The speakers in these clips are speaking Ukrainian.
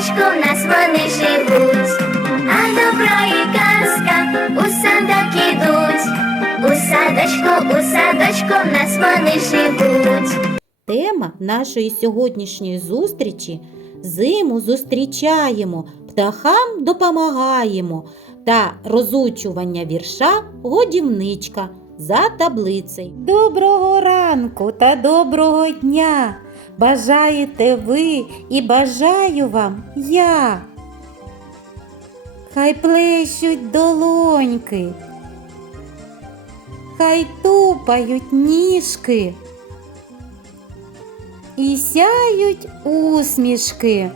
садочку в нас вони живуть, а добро і казка у садок ідуть. У садочку, у садочку в нас вони живуть. Тема нашої сьогоднішньої зустрічі зиму зустрічаємо, птахам допомагаємо та розучування вірша годівничка за таблицею. Доброго ранку та доброго дня! Бажаєте ви і бажаю вам я. Хай плещуть долоньки, хай тупають ніжки і сяють усмішки.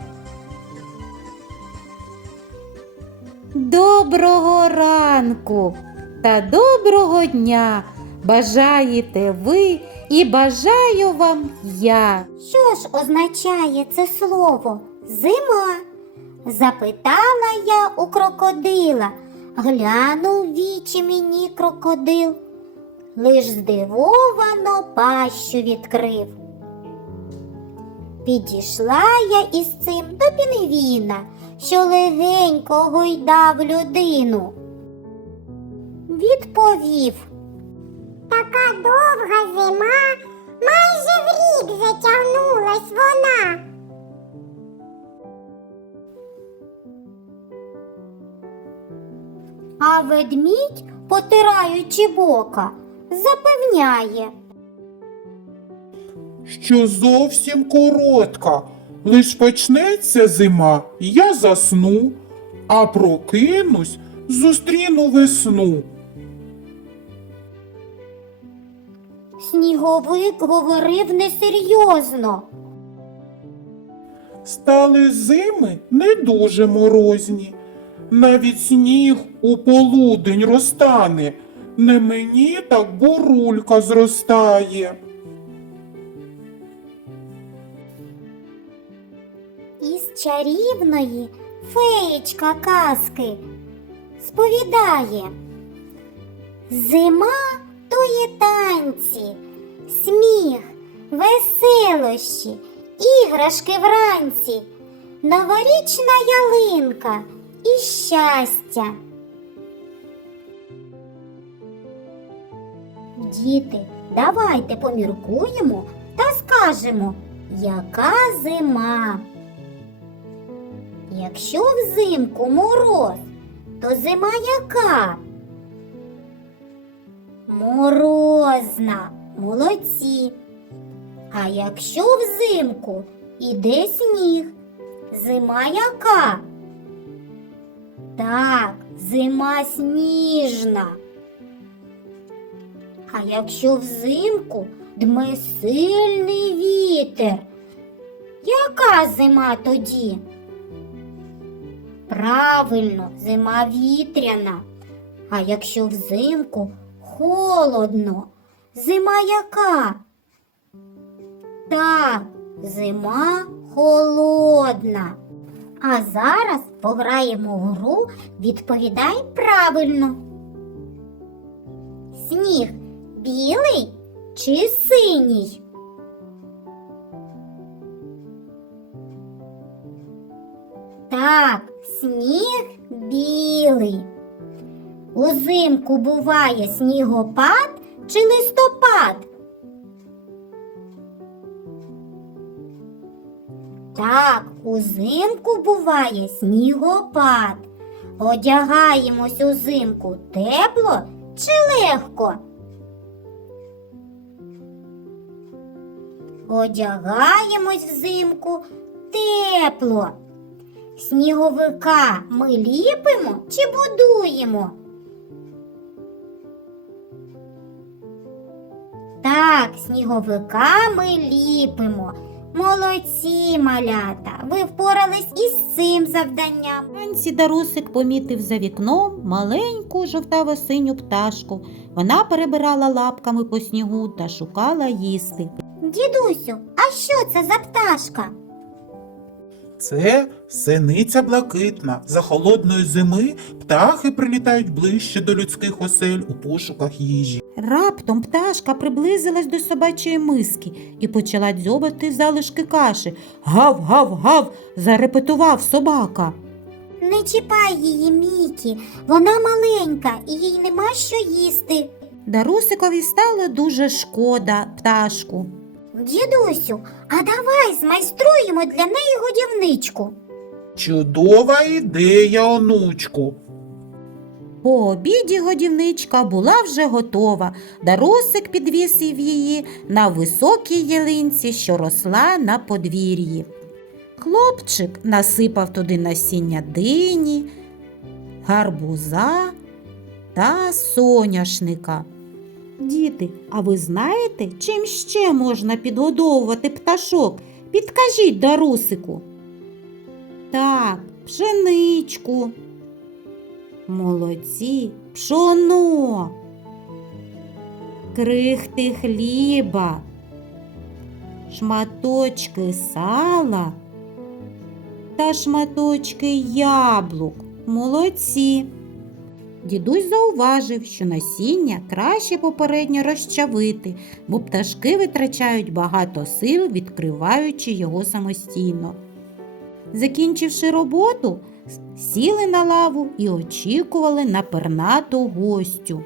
Доброго ранку та доброго дня бажаєте ви і бажаю вам я. Що ж означає це слово зима? Запитала я у крокодила, глянув вічі мені крокодил, лиш здивовано пащу відкрив. Підійшла я із цим до пінгвіна, що легенько гойдав людину. Відповів довга зима, майже в рік затягнулась вона. А ведмідь, потираючи бока, запевняє. що зовсім коротка. Лиш почнеться зима, я засну, а прокинусь, зустріну весну. Сніговик говорив несерйозно. Стали зими не дуже морозні. Навіть сніг у полудень розтане, не мені так бурулька зростає. Із чарівної феєчка казки сповідає. Зима то танці, сміх, веселощі, іграшки вранці, новорічна ялинка і щастя. Діти, давайте поміркуємо та скажемо, яка зима. Якщо взимку мороз, то зима яка? Морозна, молодці. А якщо взимку іде сніг, зима яка? Так, зима сніжна. А якщо взимку дме сильний вітер, яка зима тоді? Правильно, зима вітряна. А якщо взимку холодно, зима яка? Так, зима холодна. А зараз пограємо в гру Відповідай правильно. Сніг білий чи синій? Так, сніг білий. Узимку буває снігопад чи листопад? Так, узимку буває снігопад. Одягаємось узимку тепло чи легко? Одягаємось взимку тепло. Сніговика ми ліпимо чи будуємо? Так, сніговиками ліпимо. Молодці, малята! Ви впорались із цим завданням. Вранці Дарусик помітив за вікном маленьку жовтаво-синю пташку. Вона перебирала лапками по снігу та шукала їсти. Дідусю, а що це за пташка? Це синиця блакитна. За холодної зими птахи прилітають ближче до людських осель у пошуках їжі. Раптом пташка приблизилась до собачої миски і почала дзьобати залишки каші. Гав, гав, гав, зарепетував собака. Не чіпай її, Мікі. Вона маленька і їй нема що їсти. Дарусикові стало дуже шкода пташку. Дідусю, а давай змайструємо для неї годівничку. Чудова ідея, онучку. По обіді годівничка була вже готова. Дарусик підвісив її на високій ялинці, що росла на подвір'ї. Хлопчик насипав туди насіння дині, гарбуза та соняшника. Діти, а ви знаєте, чим ще можна підгодовувати пташок? Підкажіть Дарусику. Так, пшеничку. Молодці, пшоно, крихти хліба, шматочки сала та шматочки яблук. Молодці. Дідусь зауважив, що насіння краще попередньо розчавити, бо пташки витрачають багато сил, відкриваючи його самостійно. Закінчивши роботу, сіли на лаву і очікували на пернату гостю.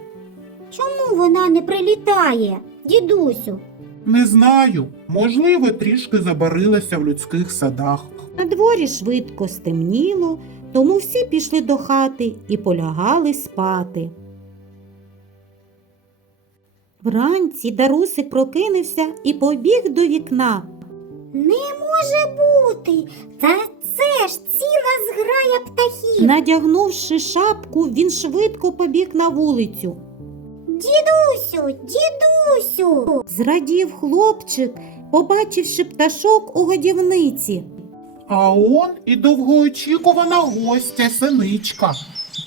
Чому вона не прилітає, дідусю? Не знаю, можливо, трішки забарилася в людських садах. На дворі швидко стемніло, тому всі пішли до хати і полягали спати. Вранці Дарусик прокинувся і побіг до вікна. Не може бути. Та це ж ціла зграя птахів. Надягнувши шапку, він швидко побіг на вулицю. Дідусю, дідусю. Зрадів хлопчик, побачивши пташок у годівниці. А он і довгоочікувана гостя синичка.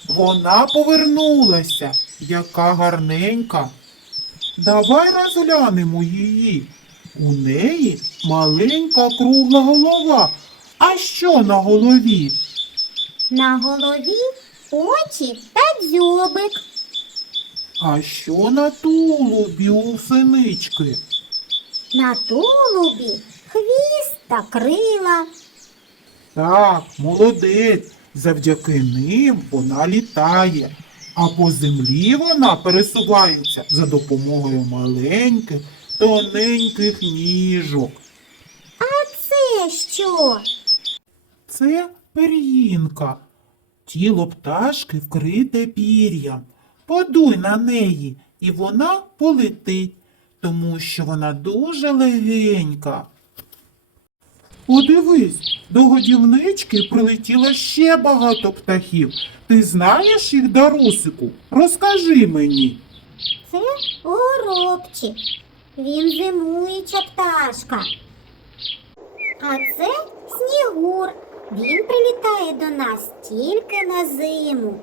Вона повернулася, яка гарненька. Давай розглянемо її. У неї маленька кругла голова. А що на голові? На голові очі та дзьобик. А що на тулубі у синички? На тулубі хвіст та крила. Так, молодець. Завдяки ним вона літає, а по землі вона пересувається за допомогою маленьких, тоненьких ніжок. А Це що? Це пір'їнка. Тіло пташки вкрите пір'ям. Подуй на неї, і вона полетить, тому що вона дуже легенька. Подивись, до годівнички прилетіло ще багато птахів. Ти знаєш їх, Дарусику? Розкажи мені. Це горобчик. Він зимуюча пташка. А це снігур. Він прилітає до нас тільки на зиму.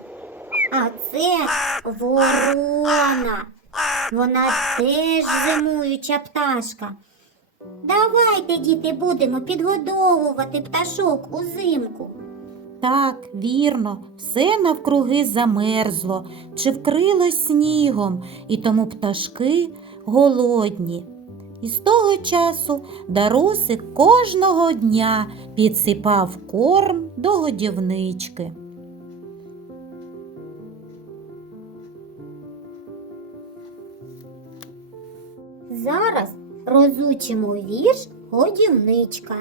А це ворона. Вона теж зимуюча пташка. Давайте, діти, будемо підгодовувати пташок узимку. Так, вірно, все навкруги замерзло чи вкрилось снігом, і тому пташки голодні. І з того часу Дарусик кожного дня підсипав корм до годівнички. Зараз розучимо вірш годівничка.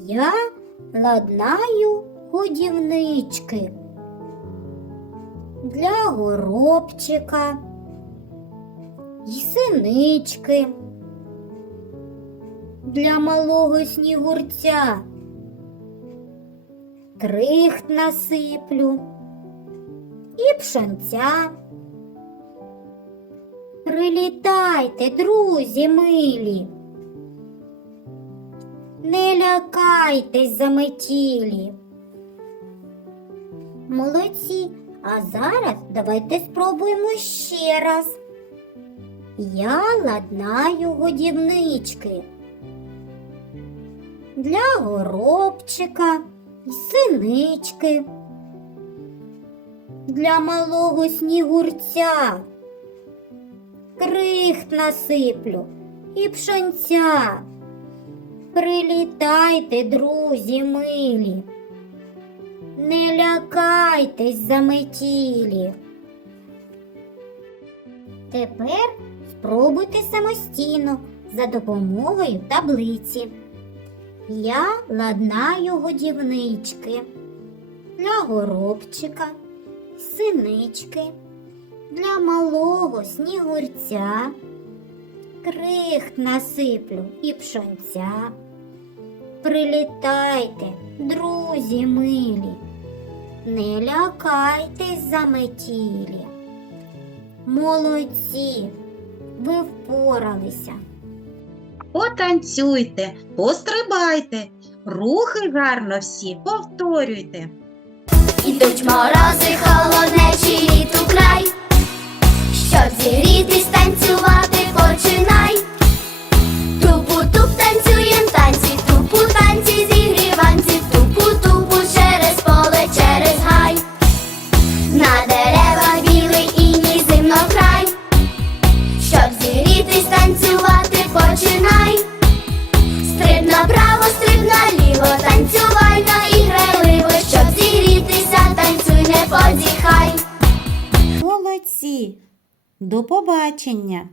Я ладнаю годівнички для горобчика й синички, для малого снігурця. Крихт насиплю і пшенця. Прилітайте, друзі милі. Не лякайтесь заметілі. Молодці, а зараз давайте спробуємо ще раз. Я ладнаю годівнички для горобчика, і синички, для малого снігурця. Крихт насиплю і пшонця. Прилітайте, друзі милі, не лякайтесь заметілі. Тепер спробуйте самостійно за допомогою таблиці. Я ладнаю годівнички для горобчика, синички, для малого снігурця, крихт насиплю і пшонця. Прилітайте, друзі милі, не лякайтесь заметілі. Молодці, ви впоралися. Потанцюйте, пострибайте, рухи гарно всі повторюйте. Ідуть морози, холоднечі літу край. Щоб зігрітись, танцювати починай. До побачення!